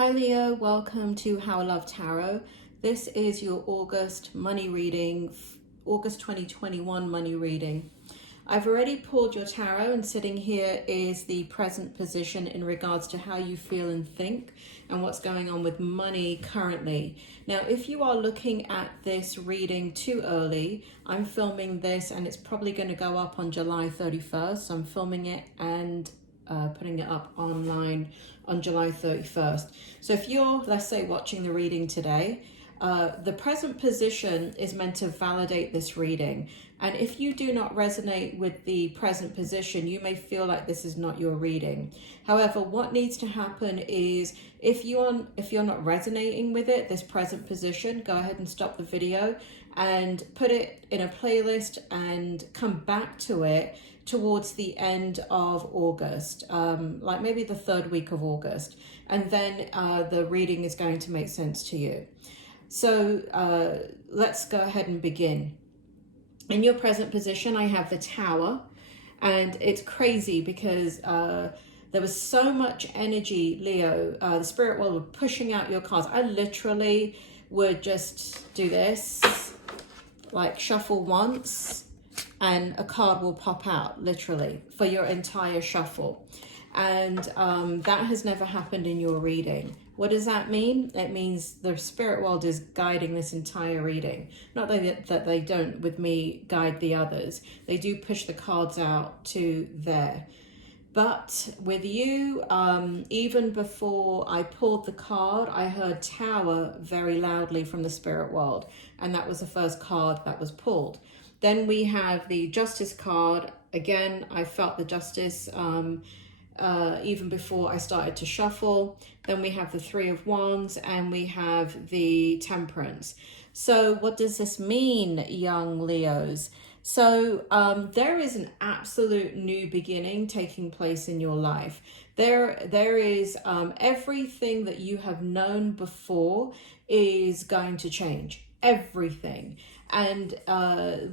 Hi Leo, welcome to How I Love Tarot. This is your August money reading, August 2021 money reading. I've already pulled your tarot, and sitting here is the present position in regards to how you feel and think and what's going on with money currently. Now, if you are looking at this reading too early, I'm filming this and it's probably going to go up on July 31st. So I'm filming it and putting it up online on July 31st. So if you're, let's say, watching the reading today, the present position is meant to validate this reading. And if you do not resonate with the present position, you may feel like this is not your reading. However, what needs to happen is if you're not resonating with it, this present position, go ahead and stop the video and put it in a playlist and come back to it towards the end of August, like maybe the third week of August. And then the reading is going to make sense to you. So let's go ahead and begin. In your present position, I have the Tower, and it's crazy because there was so much energy, Leo. The spirit world were pushing out your cards. I literally would just do this, like shuffle once, and a card will pop out, literally, for your entire shuffle. And that has never happened in your reading. What does that mean? It means the spirit world is guiding this entire reading. Not that they don't, with me, guide the others. They do push the cards out to there. But with you, even before I pulled the card, I heard Tower very loudly from the spirit world. And that was the first card that was pulled. Then we have the Justice card. Again, I felt the Justice even before I started to shuffle. Then we have the Three of Wands, and we have the Temperance. So what does this mean, young Leos? So there is an absolute new beginning taking place in your life. There is everything that you have known before is going to change. Everything. And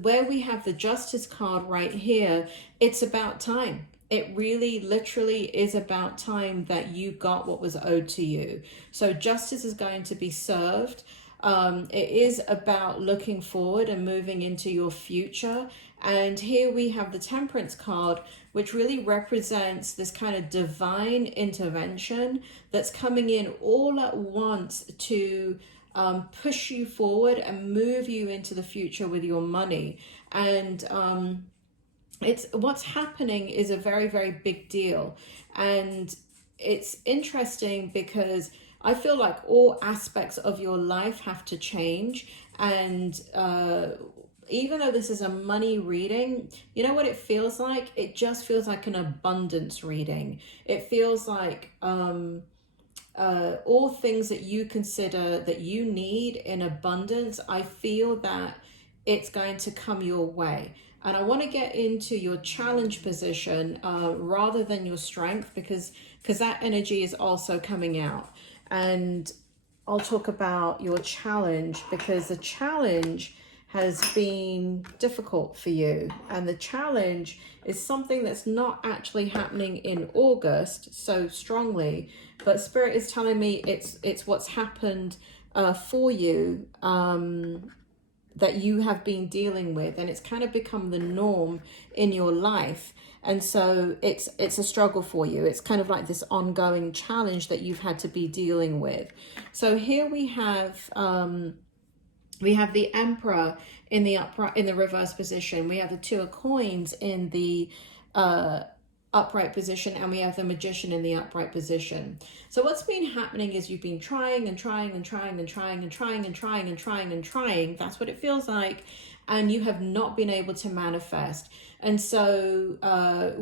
where we have the Justice card right here, it's about time. It really literally is about time that you got what was owed to you. So justice is going to be served. It is about looking forward and moving into your future. And here we have the Temperance card, which really represents this kind of divine intervention that's coming in all at once to push you forward and move you into the future with your money. And it's what's happening is a very, very big deal. And it's interesting because I feel like all aspects of your life have to change. And even though this is a money reading, you know what it feels like? It just feels like an abundance reading. It feels like all things that you consider that you need in abundance, I feel that it's going to come your way. And I want to get into your challenge position rather than your strength, because that energy is also coming out. And I'll talk about your challenge, because the challenge has been difficult for you. And the challenge is something that's not actually happening in August so strongly, but Spirit is telling me it's what's happened for you that you have been dealing with, and it's kind of become the norm in your life. And so it's a struggle for you. It's kind of like this ongoing challenge that you've had to be dealing with. So here we have the Emperor in the reverse position. We have the Two of Coins in the upright position, and we have the Magician in the upright position. So what's been happening is you've been trying and trying and trying and trying and trying and trying and trying and trying. That's what it feels like. And you have not been able to manifest. And so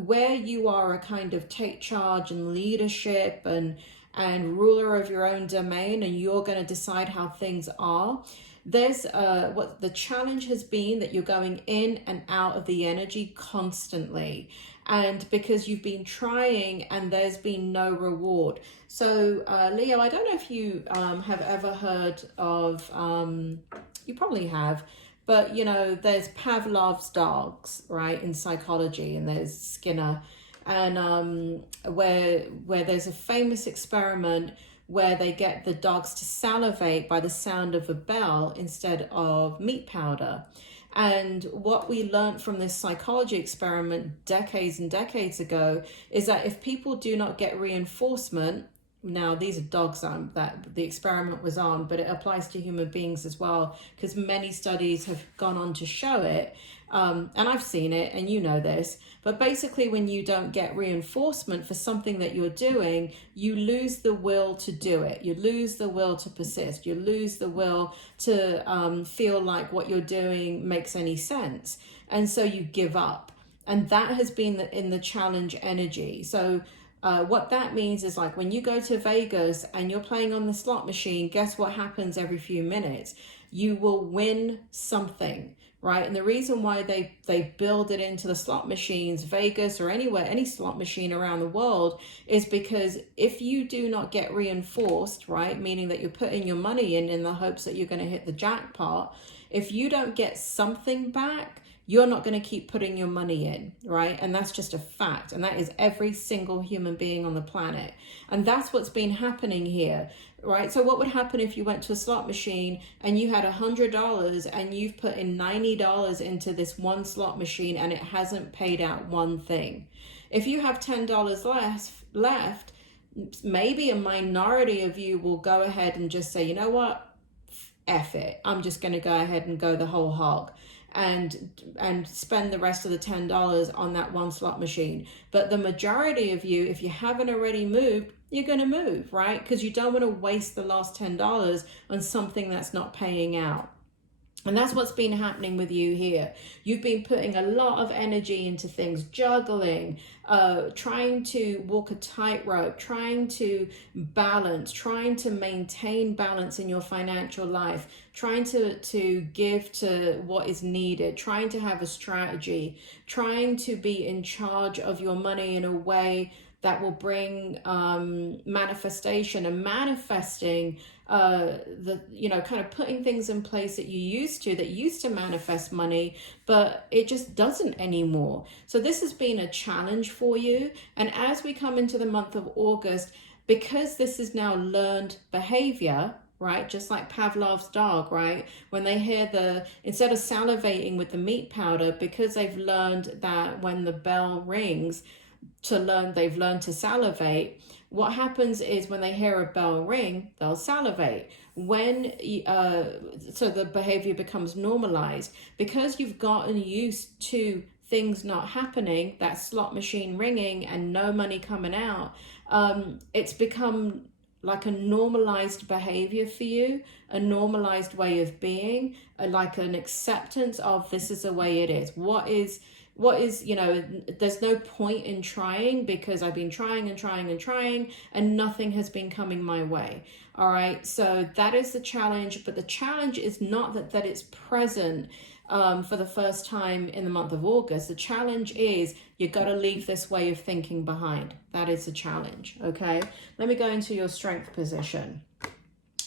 where you are a kind of take charge and leadership and ruler of your own domain, and you're going to decide how things are, there's what the challenge has been, that you're going in and out of the energy constantly. And because you've been trying and there's been no reward. So Leo, I don't know if you have ever heard of, you probably have, but you know, there's Pavlov's dogs, right, in psychology, and there's Skinner, and where there's a famous experiment where they get the dogs to salivate by the sound of a bell instead of meat powder. And what we learned from this psychology experiment decades and decades ago is that if people do not get reinforcement, now these are dogs that the experiment was on, but it applies to human beings as well, because many studies have gone on to show it. And I've seen it, and you know this, but basically when you don't get reinforcement for something that you're doing, you lose the will to do it. You lose the will to persist. You lose the will to feel like what you're doing makes any sense. And so you give up. And that has been in the challenge energy. So what that means is, like, when you go to Vegas and you're playing on the slot machine, guess what happens every few minutes? You will win something. Right? And the reason why they build it into the slot machines, Vegas or anywhere, any slot machine around the world, is because if you do not get reinforced, right, meaning that you're putting your money in the hopes that you're going to hit the jackpot, if you don't get something back, you're not going to keep putting your money in, right? And that's just a fact. And that is every single human being on the planet. And that's what's been happening here, right? So what would happen if you went to a slot machine and you had $100 and you've put in $90 into this one slot machine and it hasn't paid out one thing? If you have $10 left, maybe a minority of you will go ahead and just say, you know what? F it. I'm just going to go ahead and go the whole hog and spend the rest of the $10 on that one slot machine. But the majority of you, if you haven't already moved, you're going to move, right? Because you don't want to waste the last $10 on something that's not paying out. And that's what's been happening with you here. You've been putting a lot of energy into things, juggling, trying to walk a tightrope, trying to balance, trying to maintain balance in your financial life, trying to give to what is needed, trying to have a strategy, trying to be in charge of your money in a way that will bring manifestation, and manifesting kind of putting things in place that used to manifest money, but it just doesn't anymore. So this has been a challenge for you. And as we come into the month of August, because this is now learned behavior, right? Just like Pavlov's dog, right? When they hear instead of salivating with the meat powder, because they've learned that when the bell rings, they've learned to salivate. What happens is when they hear a bell ring, they'll salivate. So the behavior becomes normalized. Because you've gotten used to things not happening, that slot machine ringing and no money coming out, it's become like a normalized behavior for you, a normalized way of being, like an acceptance of this is the way it is. What is, there's no point in trying, because I've been trying and nothing has been coming my way. All right. So that is the challenge. But the challenge is not that it's present for the first time in the month of August. The challenge is you got to leave this way of thinking behind. That is the challenge. Okay. Let me go into your strength position,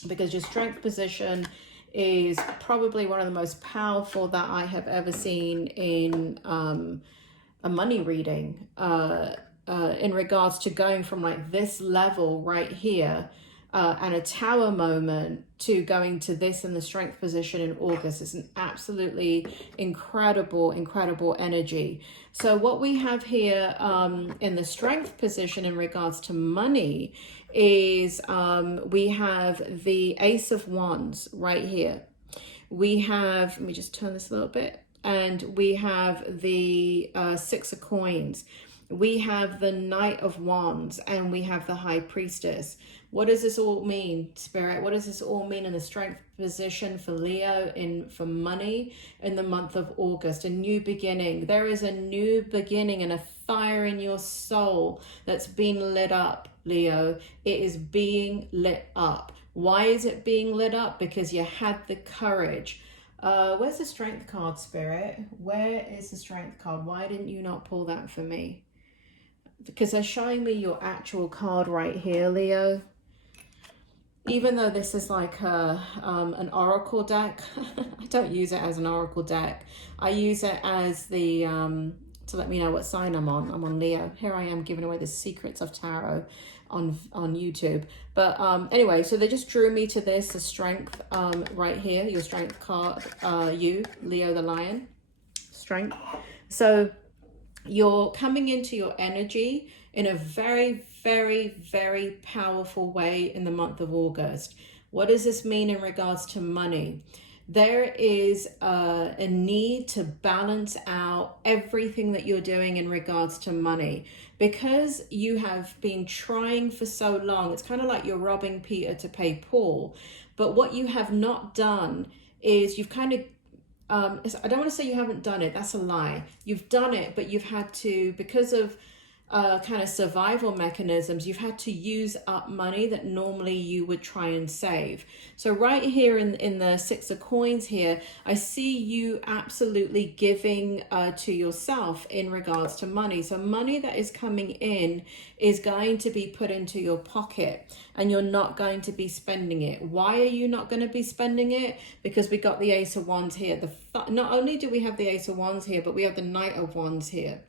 because your strength position is probably one of the most powerful that I have ever seen in a money reading, in regards to going from like this level right here and a tower moment to going to this in the strength position in August. Is an absolutely incredible energy. So what we have here in the strength position in regards to money is we have the Ace of Wands right here. We have, let me just turn this a little bit, and we have the Six of Coins. We have the Knight of Wands, and we have the High Priestess. What does this all mean, Spirit? What does this all mean in the strength position for Leo, for money in the month of August? A new beginning. There is a new beginning and a fire in your soul that's been lit up, Leo. It is being lit up. Why is it being lit up? Because you had the courage. Where's the strength card, Spirit? Where is the strength card? Why didn't you not pull that for me? Because they're showing me your actual card right here, Leo. Even though this is like an oracle deck, I don't use it as an oracle deck. I use it as to let me know what sign I'm on. I'm on Leo. Here I am giving away the secrets of tarot. on YouTube. But anyway, so they just drew me to this, the strength right here, your strength card, you, Leo the Lion, strength. So you're coming into your energy in a very, very, very powerful way in the month of August. What does this mean in regards to money? There is a need to balance out everything that you're doing in regards to money. Because you have been trying for so long, it's kind of like you're robbing Peter to pay Paul. But what you have not done is you've kind of, I don't want to say you haven't done it, that's a lie. You've done it, but you've had to, because of kind of survival mechanisms, you've had to use up money that normally you would try and save. So right here in the Six of Coins here, I see you absolutely giving to yourself in regards to money. So money that is coming in is going to be put into your pocket and you're not going to be spending it. Why are you not going to be spending it? Because we got the Ace of Wands here. Not only do we have the Ace of Wands here, but we have the Knight of Wands here.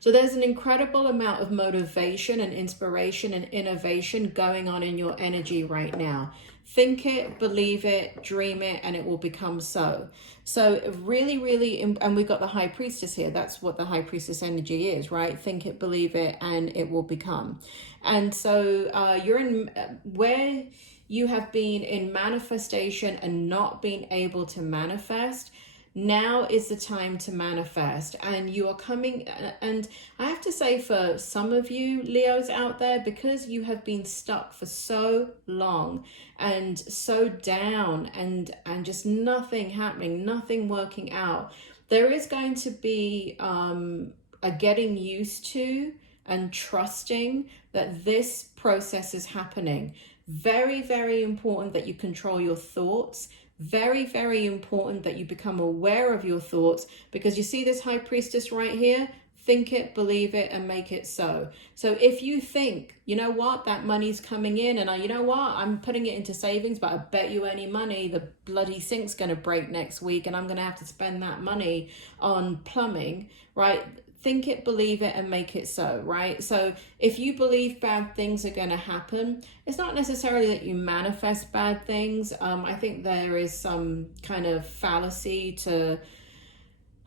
So there's an incredible amount of motivation and inspiration and innovation going on in your energy right now. Think it, believe it, dream it, and it will become so. So really, really, and we've got the High Priestess here. That's what the High Priestess energy is, right? Think it, believe it, and it will become. And so you're in where you have been in manifestation and not being able to manifest. Now is the time to manifest, and you are coming, and I have to say for some of you Leos out there, because you have been stuck for so long and so down and just nothing happening, nothing working out, there is going to be a getting used to and trusting that this process is happening. Very, very important that you control your thoughts. Very, very important that you become aware of your thoughts, because you see this High Priestess right here, think it, believe it, and make it so. So if you think, you know what, that money's coming in and you know what, I'm putting it into savings, but I bet you any money the bloody sink's going to break next week and I'm going to have to spend that money on plumbing, right? Think it, believe it, and make it so, right? So if you believe bad things are going to happen, it's not necessarily that you manifest bad things. I think there is some kind of fallacy to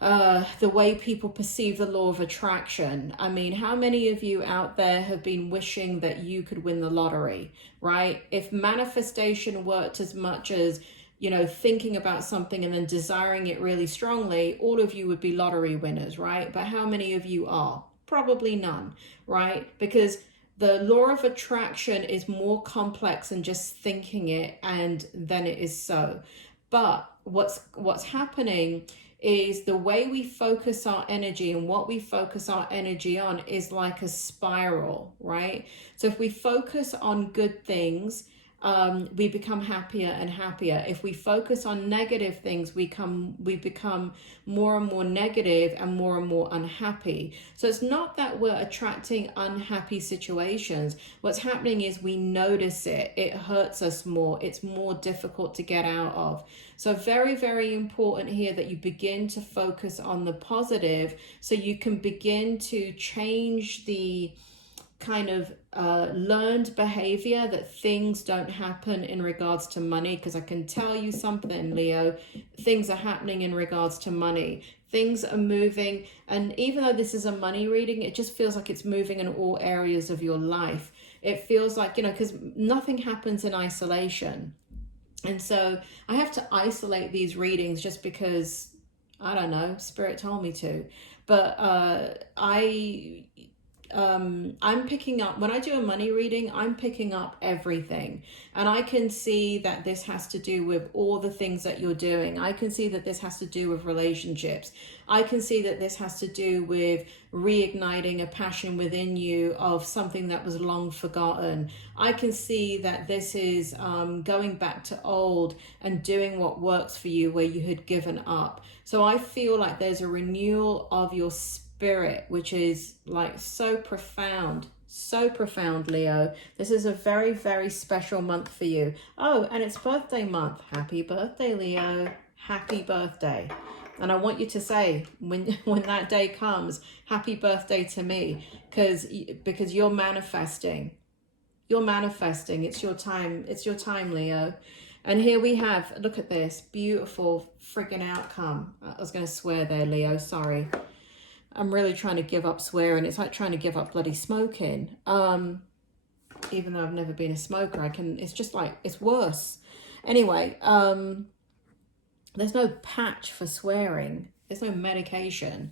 the way people perceive the law of attraction. I mean, how many of you out there have been wishing that you could win the lottery, right? If manifestation worked as much as, you know, thinking about something and then desiring it really strongly, all of you would be lottery winners, right? But how many of you are? Probably none, right? Because the law of attraction is more complex than just thinking it and then it is so. But what's happening is the way we focus our energy, and what we focus our energy on is like a spiral, right? So if we focus on good things, we become happier and happier. If we focus on negative things, we become more and more negative and more unhappy. So it's not that we're attracting unhappy situations. What's happening is we notice it. It hurts us more. It's more difficult to get out of. So very, very important here that you begin to focus on the positive so you can begin to change the kind of learned behavior that things don't happen in regards to money. Because I can tell you something, Leo, things are happening in regards to money. Things are moving, and even though this is a money reading, it just feels like it's moving in all areas of your life. It feels like, you know, because nothing happens in isolation. And so I have to isolate these readings just because, I don't know, Spirit told me to. But I'm picking up, when I do a money reading, I'm picking up everything. And I can see that this has to do with all the things that you're doing. I can see that this has to do with relationships. I can see that this has to do with reigniting a passion within you of something that was long forgotten. I can see that this is going back to old and doing what works for you where you had given up. So I feel like there's a renewal of your spirit, which is like so profound, Leo. This is a very, very special month for you. Oh, and it's birthday month. Happy birthday, Leo. Happy birthday. And I want you to say, when that day comes, happy birthday to me, because you're manifesting. You're manifesting. It's your time. It's your time, Leo. And here we have, look at this, beautiful friggin' outcome. I was going to swear there, Leo, sorry. I'm really trying to give up swearing. It's like trying to give up bloody smoking. Even though I've never been a smoker, it's just like, it's worse. Anyway, there's no patch for swearing. There's no medication.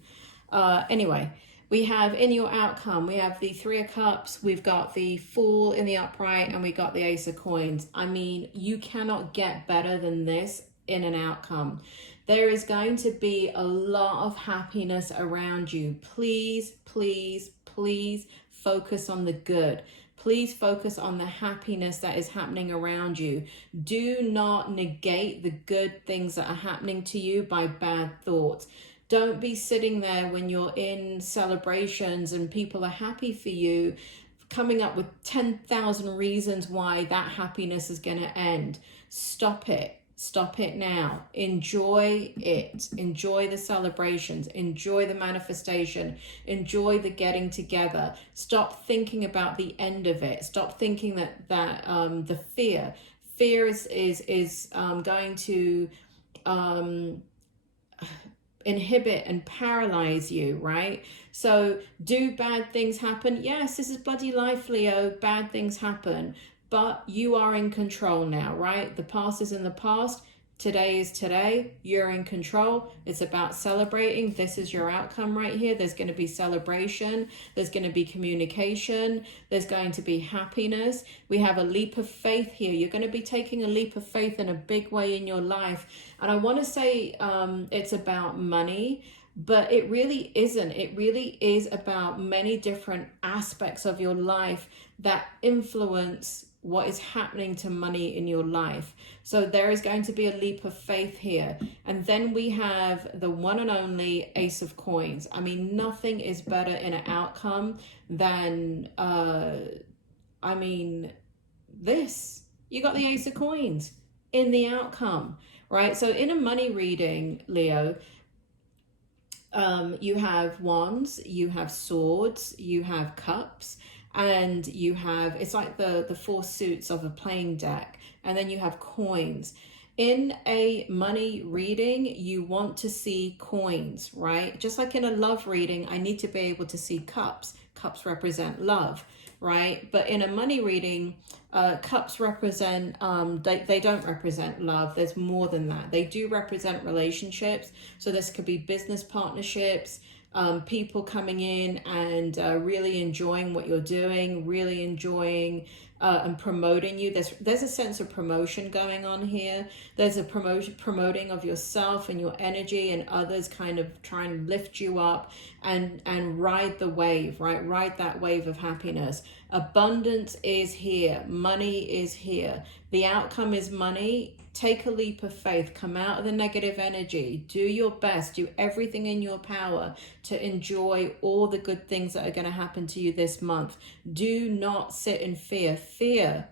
Anyway, we have in your outcome, we have the 3 of Cups, we've got the Fool in the upright, and we got the Ace of Coins. I mean, you cannot get better than this in an outcome. There is going to be a lot of happiness around you. Please, please, please focus on the good. Please focus on the happiness that is happening around you. Do not negate the good things that are happening to you by bad thoughts. Don't be sitting there when you're in celebrations and people are happy for you, coming up with 10,000 reasons why that happiness is going to end. Stop it. Stop it now. Enjoy it. Enjoy the celebrations. Enjoy the manifestation. Enjoy the getting together. Stop thinking about the end of it. Stop thinking that the fear is going to inhibit and paralyze you, right? So do bad things happen? Yes, this is bloody life, Leo. Bad things happen. But you are in control now, right? The past is in the past. Today is today. You're in control. It's about celebrating. This is your outcome right here. There's going to be celebration. There's going to be communication. There's going to be happiness. We have a leap of faith here. You're going to be taking a leap of faith in a big way in your life. And I want to say it's about money, but it really isn't. It really is about many different aspects of your life that influence what is happening to money in your life. So there is going to be a leap of faith here. And then we have the one and only Ace of Coins. I mean, nothing is better in an outcome than, this. You got the Ace of Coins in the outcome, right? So in a money reading, Leo, you have Wands, you have Swords, you have Cups, and you have, it's like the 4 suits of a playing deck, and then you have coins. In a money reading, you want to see coins, right? Just like in a love reading, I need to be able to see cups. Cups represent love, right? But in a money reading, cups represent, they don't represent love. There's more than that. They do represent relationships. So this could be business partnerships, people coming in and really enjoying what you're doing, really enjoying and promoting you. There's a sense of promotion going on here. There's a promoting of yourself and your energy, and others kind of trying to lift you up and ride the wave, right? Ride that wave of happiness. Abundance is here. Money is here. The outcome is money. Take a leap of faith. Come out of the negative energy. Do your best. Do everything in your power to enjoy all the good things that are going to happen to you this month. Do not sit in fear. Fear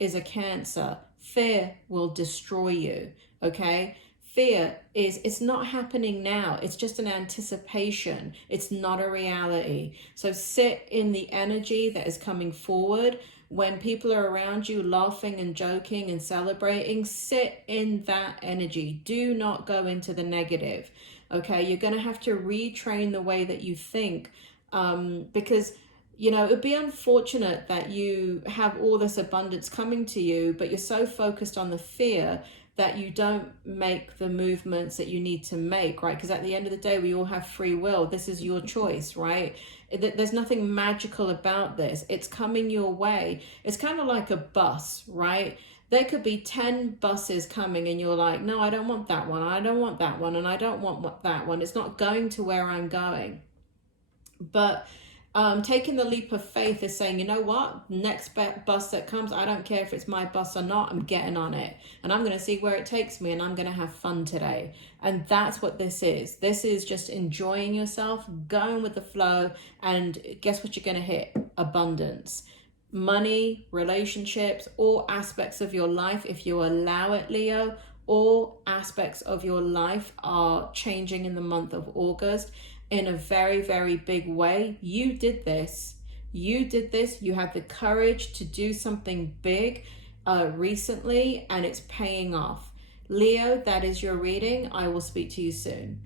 is a cancer. Fear will destroy you, okay? Fear it's not happening now. It's just an anticipation. It's not a reality. So sit in the energy that is coming forward. When people are around you laughing and joking and celebrating, sit in that energy. Do not go into the negative, okay? You're going to have to retrain the way that you think, because, you know, it would be unfortunate that you have all this abundance coming to you, but you're so focused on the fear that you don't make the movements that you need to make, right? Because at the end of the day, we all have free will. This is your choice, right? There's nothing magical about this. It's coming your way. It's kind of like a bus, right? There could be 10 buses coming and you're like, no, I don't want that one. I don't want that one. And I don't want that one. It's not going to where I'm going. But taking the leap of faith is saying, you know what, next bus that comes, I don't care if it's my bus or not, I'm getting on it and I'm going to see where it takes me and I'm going to have fun today. And that's what this is. This is just enjoying yourself, going with the flow, and guess what you're going to hit? Abundance. Money, relationships, all aspects of your life, if you allow it, Leo, all aspects of your life are changing in the month of August in a very, very big way. You did this. You did this. You had the courage to do something big recently, and it's paying off. Leo, that is your reading. I will speak to you soon.